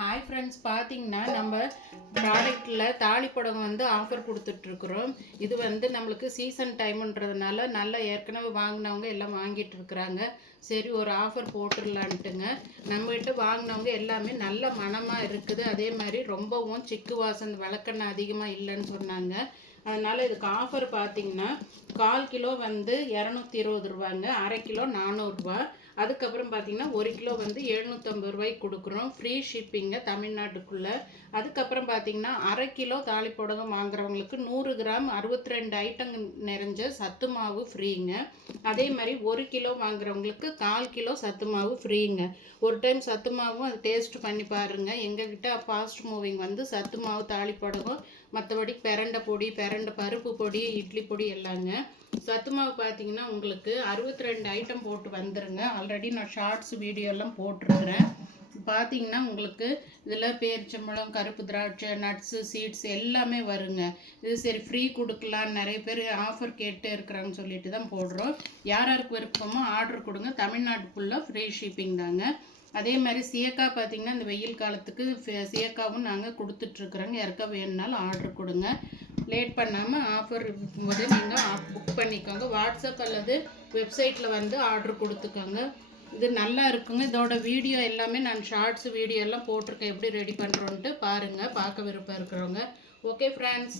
Hi friends, பார்த்தீங்கன்னா நம்ம ப்ராடக்டில் தாளிப்படம் offer கொடுத்துட்ருக்குறோம். இது நம்மளுக்கு சீசன் டைமுன்றதுனால நல்லா ஏற்கனவே வாங்கினவங்க எல்லாம் வாங்கிட்டு இருக்கிறாங்க. சரி, ஒரு ஆஃபர் போட்டுடலான்ட்டுங்க. நம்மகிட்ட வாங்கினவங்க எல்லாமே நல்ல மனமாக இருக்குது. அதே மாதிரி ரொம்பவும் சிக்கு வாசம் விளக்கெண்ணெய் அதிகமாக இல்லைன்னு சொன்னாங்க. அதனால் இதுக்கு ஆஃபர் பார்த்தீங்கன்னா 1/4 கிலோ 220 ரூபாங்க, அரை கிலோ 400 ரூபா. அதுக்கப்புறம் பார்த்தீங்கன்னா 1 கிலோ 750 ரூபாய்க்கு கொடுக்குறோம், ஃப்ரீ ஷிப்பிங்க தமிழ்நாட்டுக்குள்ளே. அதுக்கப்புறம் பார்த்தீங்கன்னா அரை கிலோ தாளிப்புடகம் வாங்குறவங்களுக்கு 100 கிராம் 62 ஐட்டம் நிறைஞ்ச சத்து மாவு ஃப்ரீங்க. அதே மாதிரி 1 கிலோ வாங்குறவங்களுக்கு 1/4 கிலோ சத்து மாவு ஃப்ரீங்க. ஒரு டைம் சத்து மாவும் அது டேஸ்ட் பண்ணி பாருங்கள். எங்ககிட்ட ஃபாஸ்ட் மூவிங் சத்து மாவு தாளிப்புடகம், மற்றபடி பிரண்டை பொடி, பிரண்டை பருப்பு பொடி, இட்லி பொடி எல்லாங்க. சத்து மாவு பார்த்தீங்கன்னா உங்களுக்கு 62 ஐட்டம் போட்டு வந்துருங்க. ஆல்ரெடி நான் ஷார்ட்ஸ் வீடியோலாம் போட்டிருக்கிறேன். பார்த்தீங்கன்னா உங்களுக்கு இதில் பேரிச்சம்பழம், கருப்பு திராட்சை, நட்ஸு, சீட்ஸ் எல்லாமே வருங்க. இது சரி ஃப்ரீ கொடுக்கலாம், நிறைய பேர் ஆஃபர் கேட்டு இருக்கிறாங்கன்னு சொல்லிட்டு தான் போடுறோம். யார் யாருக்கு விருப்பமோ ஆர்டர் கொடுங்க. தமிழ்நாட்டுக்குள்ளே ஃப்ரீ ஷிப்பிங் தாங்க. அதே மாதிரி சீயக்காய் பார்த்தீங்கன்னா இந்த வெயில் காலத்துக்கு சீயக்காவும் நாங்கள் கொடுத்துட்ருக்குறோங்க. யாருக்கா வேணுனாலும் ஆர்டர் கொடுங்க. லேட் பண்ணாமல் ஆஃபர் இருக்கும்போது நீங்கள் புக் பண்ணிக்கோங்க. வாட்ஸ்அப் அல்லது வெப்சைட்டில் ஆர்டர் கொடுத்துக்கோங்க. இது நல்லா இருக்குங்க. இதோட வீடியோ எல்லாமே நான் ஷார்ட்ஸ் வீடியோ எல்லாம் போட்டிருக்கேன், எப்படி ரெடி பண்ணுறோன்ட்டு பாருங்கள், பார்க்க விருப்பம் இருக்கிறவங்க. Okay friends.